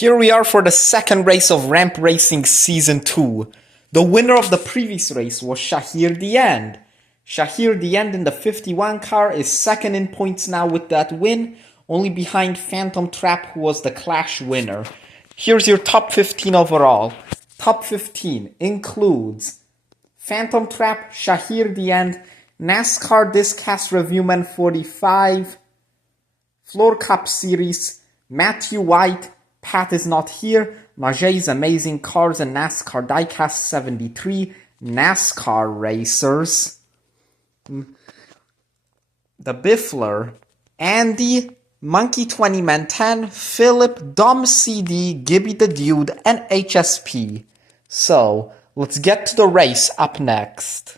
Here we are for the second race of Ramp Racing Season 2. The winner of the previous race was Shahir Diend. Shahir Diend in the 51 car is second in points now with that win, only behind Phantom Trap, who was the Clash winner. Here's your top 15 overall. Top 15 includes Phantom Trap, Shahir Diend, NASCAR Discast Reviewman 45, Floor Cup Series, Matthew White, Pat is not here, Majay's Amazing Cars and NASCAR Diecast 73, NASCAR Racers, The Biffler, Andy, Monkey 20 Man 10, Philip, Dom CD, Gibby the Dude, and HSP. So, let's get to the race up next.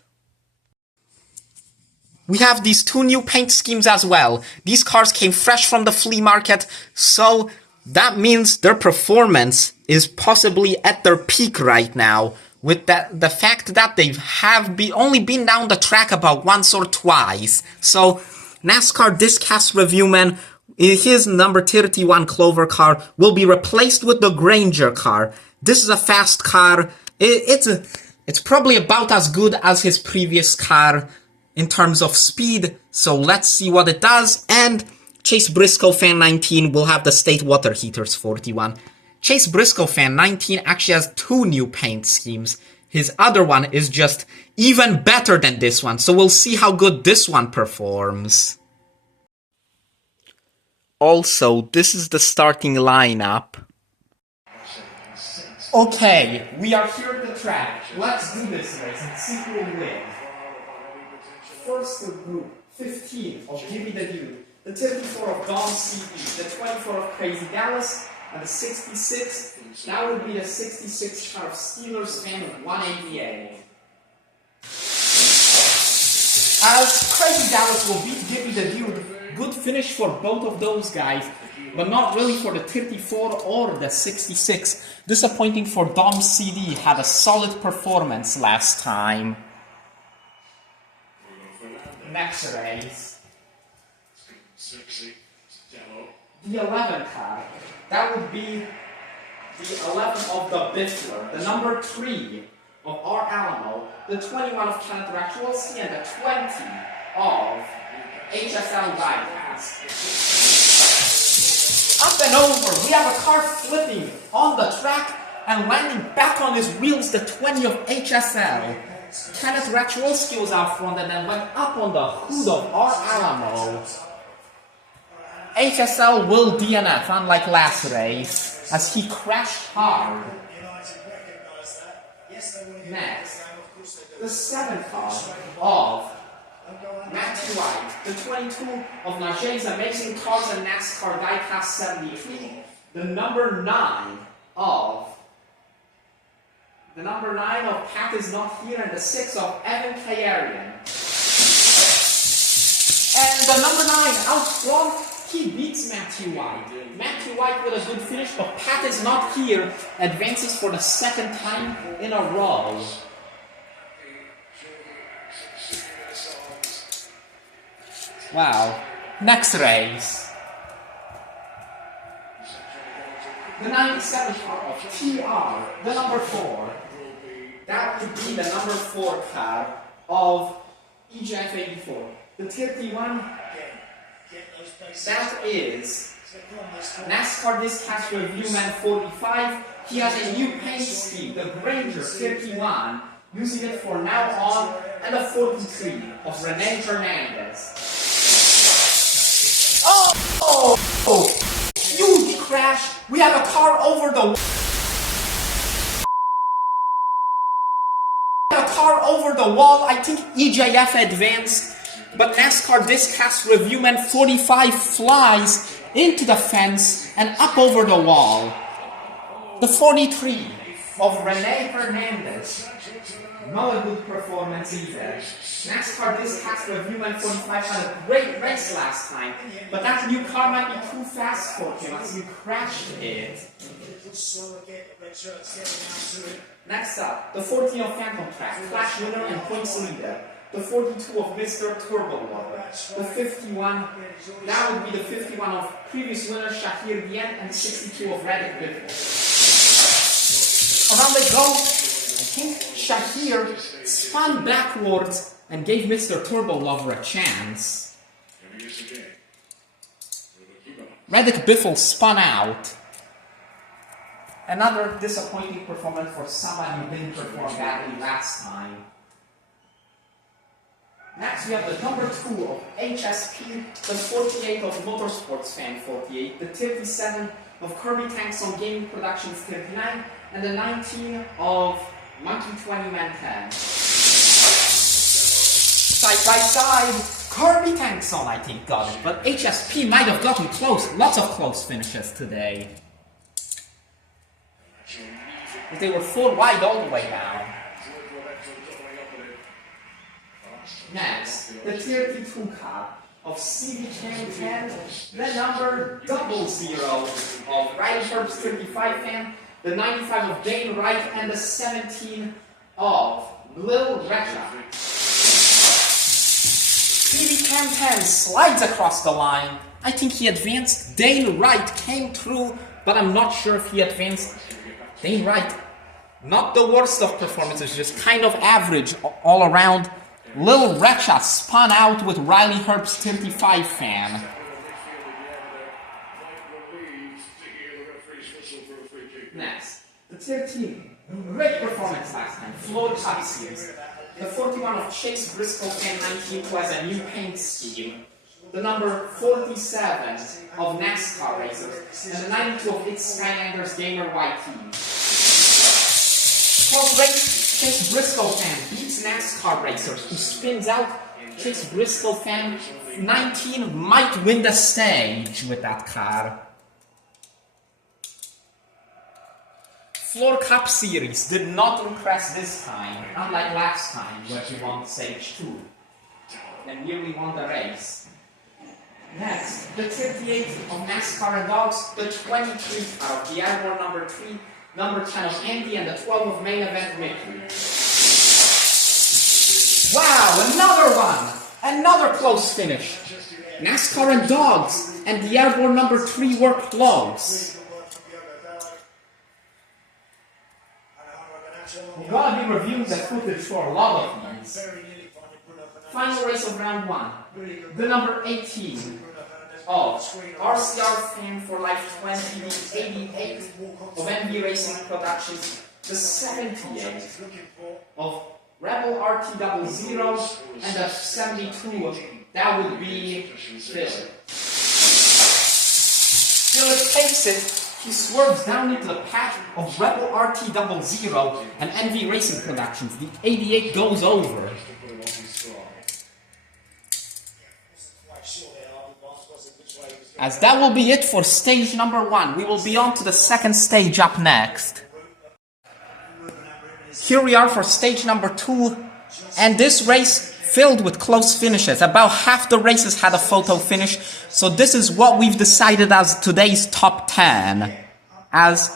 We have these two new paint schemes as well. These cars came fresh from the flea market, so that means their performance is possibly at their peak right now, with the fact that they have only been down the track about once or twice. So, NASCAR Discast Reviewman, his number 31 Clover car, will be replaced with the Granger car. This is a fast car. It's probably about as good as his previous car in terms of speed, so let's see what it does. And Chase Briscoe Fan 19 will have the State Water Heaters 41. Chase Briscoe Fan 19 actually has two new paint schemes. His other one is just even better than this one, so we'll see how good this one performs. Also, this is the starting lineup. Okay, we are here at the track. Let's do this race and see who will win. First the group, 15 of Gibby the Dude, the 34 of Dom CD, the 24 of Crazy Dallas, and the 66, that would be the 66 car of Steelers Fan with 188. As Crazy Dallas will beat Gibby the Dude, good finish for both of those guys, but not really for the 34 or the 66. Disappointing for Dom CD, had a solid performance last time. Next race, the 11 car, that would be the 11 of the Biffler, the number 3 of R. Alamo, the 21 of Kenneth Rachulski, and the 20 of HSL Diecast. Up and over, we have a car flipping on the track and landing back on his wheels, the 20 of HSL. Kenneth Rachulski was out front and then went up on the hood of R. Alamo. HSL will DNF, unlike last race, as he crashed hard. Next, the 7th car of Matthew White, the 22 of Najay's Amazing Cars and NASCAR Diecast 73, the number 9 of Pat is not here, and the 6 of Evan Kayarian. And the number 9 out front, he beats Matthew White. Matthew White with a good finish, but Pat is not here, advances for the second time in a row. Wow. Next race. The 97 car of TR, the number 4. That would be the number 4 car of EJF 84. The 31, that is NASCAR Discast Reviewman 45. He has a new paint scheme, the Granger 51, using it for now on, and the 43 of Rene Hernandez. Oh! Huge crash! We have a car over the wall. I think EJF advanced, but NASCAR Discast Reviewman 45 flies into the fence and up over the wall. The 43 of Rene Hernandez. Not a good performance either. NASCAR Discast Reviewman 45 had a great race last time, but that new car might be too fast for him as he crashed it. Next up, the 14 of Phantom Trap, Clash winner and points leader. the 42 of Mr. Turbo Lover, the 51, that would be the 51 of previous winner Shahir Dien, and the 62 of Radek Biffle. Around they go. I think Shahir spun backwards and gave Mr. Turbo Lover a chance. Radek Biffle spun out. Another disappointing performance for someone who didn't perform badly last time. Next we have the number 2 of HSP, the 48 of Motorsports Fan 48, the 37 of Kirby Tanks on Gaming Productions 39, and the 19 of Monkey 20 Man 10. Side by side, Kirby Tanks on I think got it, but HSP might have gotten close, lots of close finishes today. They were 4 wide all the way down. Next, the 32 car of CVK 10, the number 00 of Riley Herb's 35 fan, the 95 of Dane Wright, and the 17 of Lil Recha. CVK 10 slides across the line. I think he advanced. Dane Wright came through, but I'm not sure if he advanced. Dane Wright, not the worst of performances, just kind of average all around. Lil Recha spun out with Riley Herb's 35 fan. Next, the 13, great performance last time, Floyd Cup Series. The 41 of Chase Briscoe fan 19 who has a new paint scheme. The number 47 of NASCAR Racers, and the 92 of It's Skylanders Gamer YT. 12th race, Chase Briscoe fan beats NASCAR Racers, who spins out. Chase Briscoe fan 19 might win the stage with that car. Floor Cup Series did not impress this time, unlike last time where he won stage 2 and nearly won the race. Next, the 38 of NASCAR and Dogs, the 23 car of the Airborne number 3, number 10 of Andy, and the 12 of Main Event Mickey. Wow, another one! Another close finish. NASCAR and Dogs and the Airborne number 3 were close. We're gonna be reviewing the footage for a lot of these. Final race of round 1. The number 18 of RCR Fan for Life 20, the 88 of NB Racing Productions, the 78 of Rebel RT00, and the 72, that would be Philip. Philip takes it. He swerves down into the path of Rebel RT00 and NV Racing Productions. The 88 goes over. As that will be it for stage number 1. We will be on to the second stage up next. Here we are for stage number 2. And this race filled with close finishes. About half the races had a photo finish. So this is what we've decided as today's top 10. As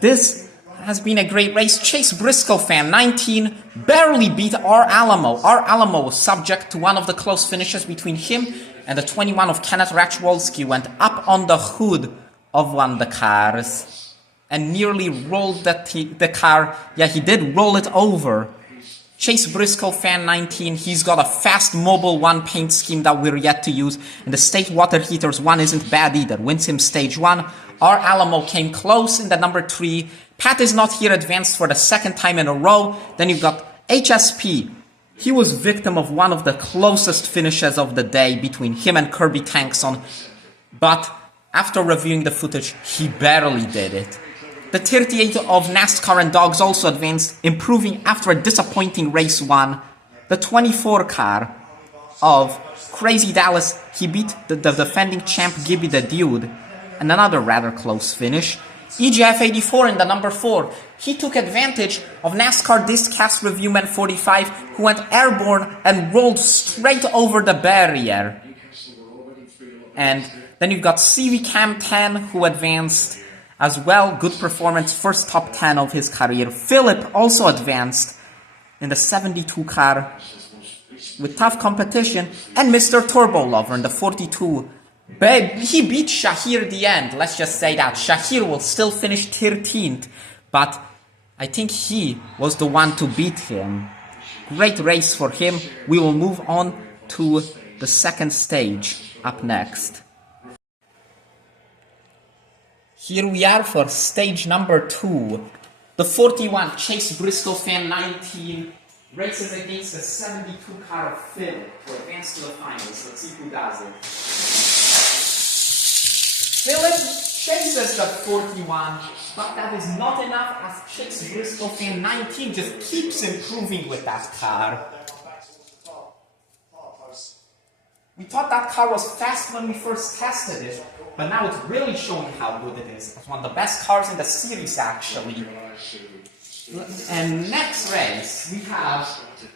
this has been a great race. Chase Briscoe fan 19 barely beat R. Alamo. R. Alamo was subject to one of the close finishes between him and the 21 of Kenneth Rachwolski, went up on the hood of one of the cars and nearly rolled the car. Yeah, he did roll it over. Chase Briscoe fan 19, he's got a fast mobile 1 paint scheme that we're yet to use, and the State Water Heaters 1 isn't bad either, wins him stage 1. R. Alamo came close in the number 3. Pat is not here, advanced for the second time in a row. Then you've got HSP. He was victim of one of the closest finishes of the day between him and Kirby Tankson, but after reviewing the footage, he barely did it. The 38 of NASCAR and Dogs also advanced, improving after a disappointing race 1. The 24 car of Crazy Dallas, he beat the defending champ Gibby the Dude, and another rather close finish. EGF 84 in the number 4, he took advantage of NASCAR Discast Reviewman 45, who went airborne and rolled straight over the barrier. And then you've got CV Cam 10, who advanced as well. Good performance, first top 10 of his career. Philip also advanced in the 72 car with tough competition, and Mr. Turbo Lover in the 42. But he beat Shahir at the end, let's just say that. Shahir will still finish 13th, but I think he was the one to beat him. Great race for him. We will move on to the second stage up next. Here we are for stage number 2. The 41 Chase Briscoe Fan 19 races against the 72 car of Philip to advance to the finals. Let's see who does it. Philip chases the 41, but that is not enough as Chase Briscoe Fan 19 just keeps improving with that car. We thought that car was fast when we first tested it, but now it's really showing how good it is. It's one of the best cars in the series, actually. And next race, we have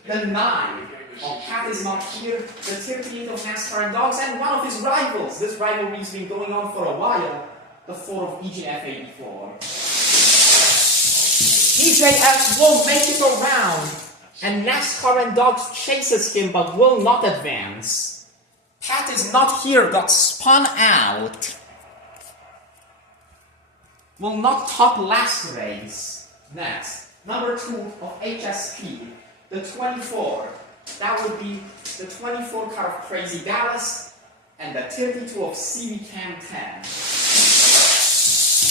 the 9 of Cat is Not Here, the 38 of NASCAR and Dogs, and one of his rivals. This rivalry's been going on for a while, the 4 of EJF 84. EJF won't make it around, and NASCAR and Dogs chases him but will not advance. Pat is Not Here got spun out. Will not top last race. Next, number 2 of HSP, the 24. That would be the 24 car of Crazy Dallas and the 32 of CV Cam 10.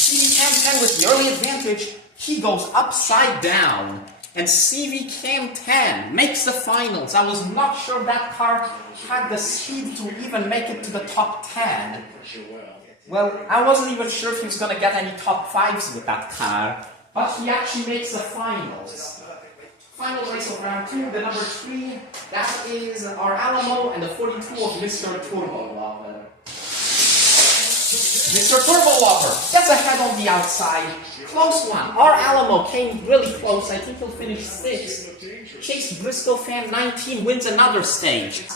CV Cam 10 with the early advantage, he goes upside down. And CV Cam 10 makes the finals. I was not sure that car had the speed to even make it to the top 10. Well, I wasn't even sure if he was going to get any top 5s with that car. But he actually makes the finals. Final race of round 2, the number 3, that is our Alamo and the 42 of Mr. Turbo Lover. Mr. Turbo Lover gets ahead on the outside. Close one. Our Alamo came really close. I think he'll finish 6th. Chase Briscoe Fan 19 wins another stage.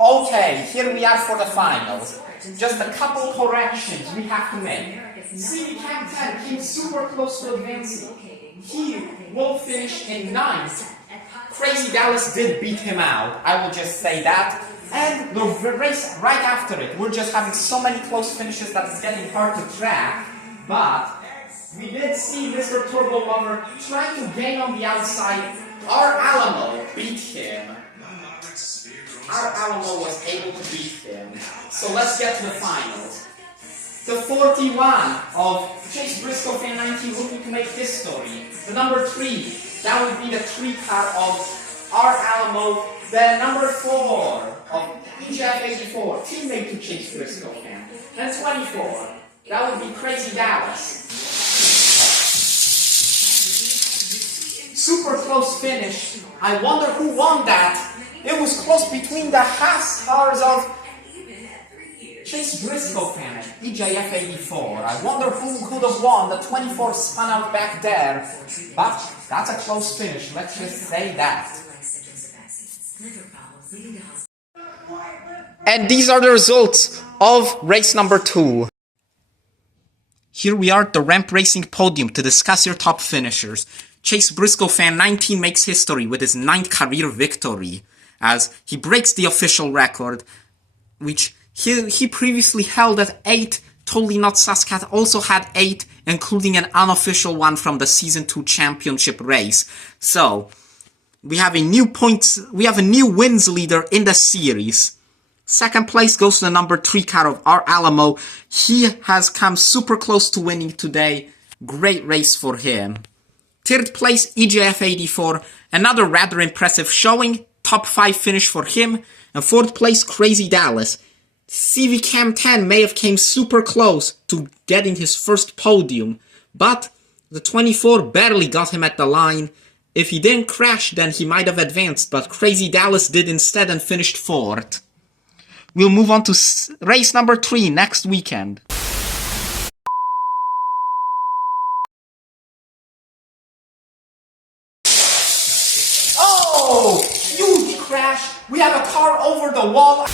Okay, here we are for the finals. Just a couple corrections we have to make. CV Cam 10 came super close to advancing. He will finish in 9th. Crazy Dallas did beat him out. I will just say that. And the race right after it, we're just having so many close finishes that it's getting hard to track. But we did see Mr. Turbo Lover trying to gain on the outside. Our Alamo beat him. Our Alamo was able to beat him. So let's get to the finals. The 41 of Chase Briscoe Fan 19 looking to make history. The number 3, that would be the 3 car of our Alamo. The number 4 of EJF 84, teammate to Chase Briscoe Fan. And 24, that would be Crazy Dallas. Super close finish. I wonder who won that. It was close between the Haas cars of Chase Briscoe Fan at EJF 84. I wonder who could have won. The 24 spun out back there. But that's a close finish. Let's just say that. And these are the results of race number 2. Here we are at the Ramp Racing podium to discuss your top finishers. Chase Briscoe Fan 19 makes history with his 9th career victory, as he breaks the official record, which he previously held at 8. Totally Not Saskat also had 8, including an unofficial one from the Season 2 championship race. So, we have a new wins leader in the series. Second place goes to the number 3 car of our Alamo. He has come super close to winning today. Great race for him. Third place, EJF 84. Another rather impressive showing. Top 5 finish for him. And fourth place, Crazy Dallas. CV Cam 10 may have came super close to getting his first podium, but the 24 barely got him at the line. If he didn't crash, then he might have advanced, but Crazy Dallas did instead and finished 4th. We'll move on to race number 3 next weekend. Oh! Huge crash! We have a car over the wall!